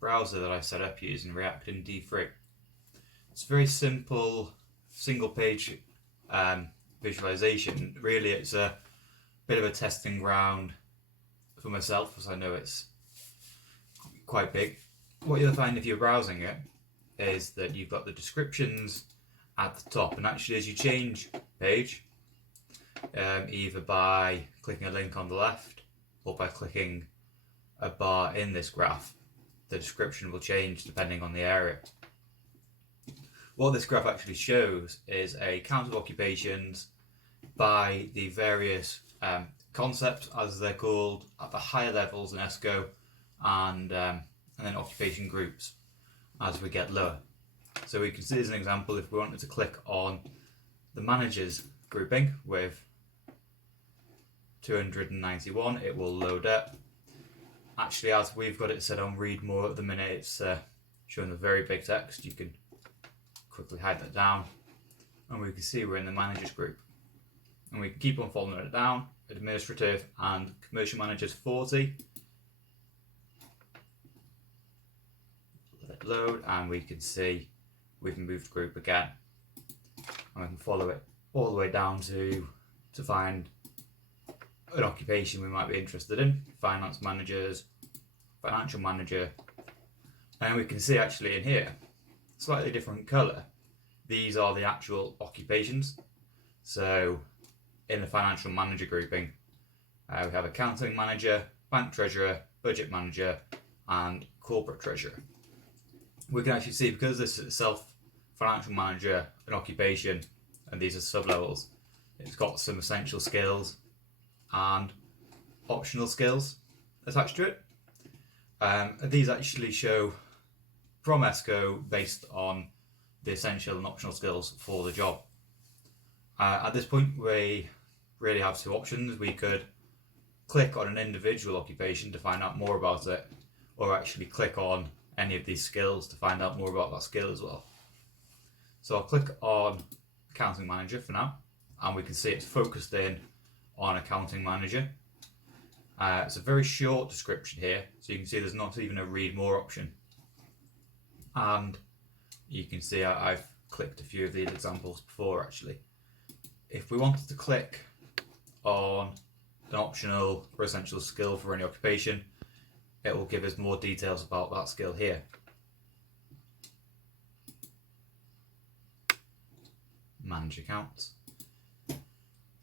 browser that I set up using React and D3. It's a very simple single page visualization. Really, it's a bit of a testing ground for myself, as I know it's quite big. What you'll find if you're browsing it is that you've got the descriptions at the top, and actually as you change page, either by clicking a link on the left or by clicking a bar in this graph, the description will change depending on the area. What this graph actually shows is a count of occupations by the various concepts, as they're called, at the higher levels in ESCO, and then occupation groups as we get lower. So we can see as an example, if we wanted to click on the managers grouping with 291, it will load up. Actually, as we've got it set on read more at the minute, it's showing the very big text. You can quickly hide that down, and we can see we're in the managers group. And we can keep on following it down. Administrative and commercial managers 40. Let it load, and we can see we can move the group again, and we can follow it all the way down to find an occupation we might be interested in. Finance managers, financial manager, and we can see actually in here, slightly different colour, these are the actual occupations. So in the financial manager grouping, we have accounting manager, bank treasurer, budget manager, and corporate treasurer. We can actually see, because this is itself financial manager, an occupation, and these are sub-levels, it's got some essential skills and optional skills attached to it. These actually show from ESCO based on the essential and optional skills for the job. At this point, we really have two options. We could click on an individual occupation to find out more about it, or actually click on any of these skills to find out more about that skill as well. So I'll click on accounting manager for now, and we can see it's focused in on accounting manager. It's a very short description here, so you can see there's not even a read more option. And you can see I've clicked a few of these examples before actually. If we wanted to click on an optional or essential skill for any occupation, it will give us more details about that skill here. Manage accounts.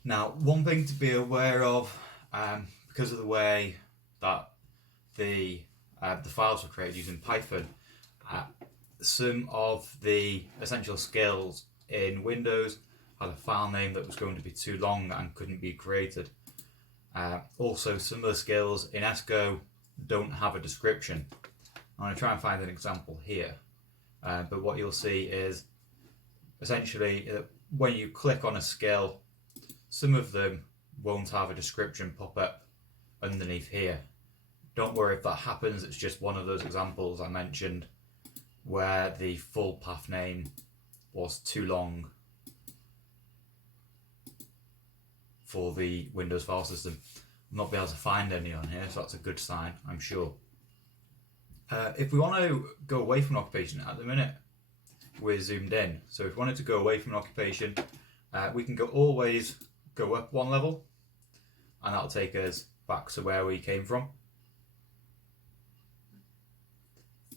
Now, one thing to be aware of, because of the way that the files were created using Python, some of the essential skills in Windows had a file name that was going to be too long and couldn't be created. Also, some of the skills in ESCO don't have a description. I'm going to try and find an example here, but what you'll see is essentially when you click on a skill, some of them won't have a description pop up underneath here. Don't worry if that happens, it's just one of those examples I mentioned where the full path name was too long for the Windows file system. I'll not be able to find any on here, so that's a good sign, I'm sure. If we want to go away from an occupation, at the minute we're zoomed in, so if we wanted to go away from an occupation, we can always go up one level, and that'll take us back to where we came from.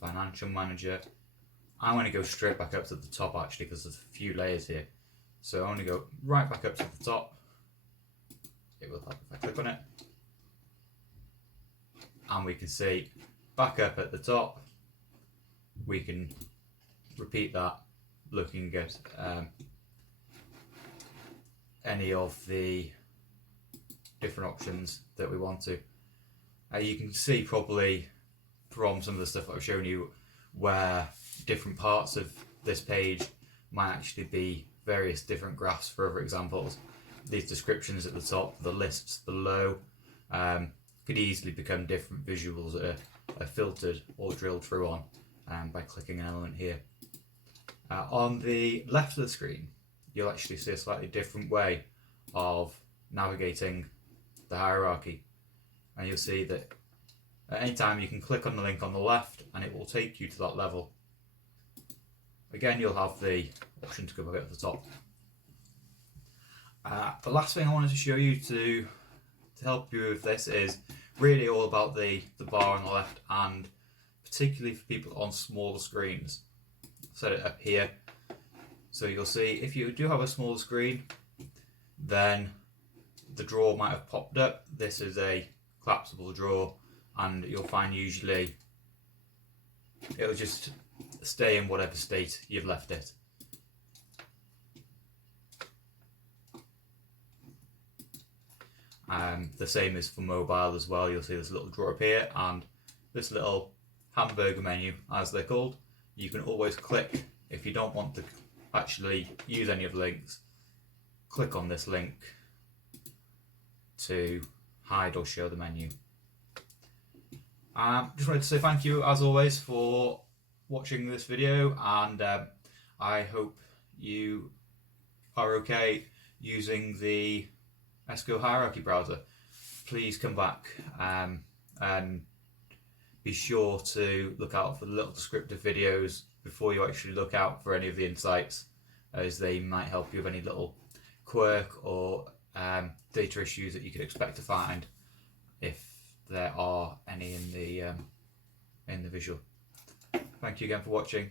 Financial manager. I'm going to go straight back up to the top actually, because there's a few layers here. So I'm going to go right back up to the top. It will help if I click on it. And we can see back up at the top. We can repeat that, looking at any of the different options that we want to. You can see probably from some of the stuff that I've shown you where different parts of this page might actually be various different graphs for other examples. These descriptions at the top, the lists below, could easily become different visuals that are filtered or drilled through on by clicking an element here. On the left of the screen, you'll actually see a slightly different way of navigating the hierarchy, and you'll see that At any time you can click on the link on the left and it will take you to that level. Again, you'll have the option to go back at the top. The last thing I wanted to show you to help you with this is really all about the bar on the left, and particularly for people on smaller screens. Set it up here. So you'll see if you do have a smaller screen, then the drawer might have popped up. This is a collapsible drawer, and you'll find usually it'll just stay in whatever state you've left it. The same is for mobile as well. You'll see this little drawer up here and this little hamburger menu, as they're called. You can always click, if you don't want to actually use any of the links, click on this link to hide or show the menu. Just wanted to say thank you as always for watching this video, and I hope you are okay using the ESCO hierarchy browser. Please come back and be sure to look out for the little descriptive videos before you actually look out for any of the insights, as they might help you with any little quirk or data issues that you could expect to find, if there are any in the visual. Thank you again for watching.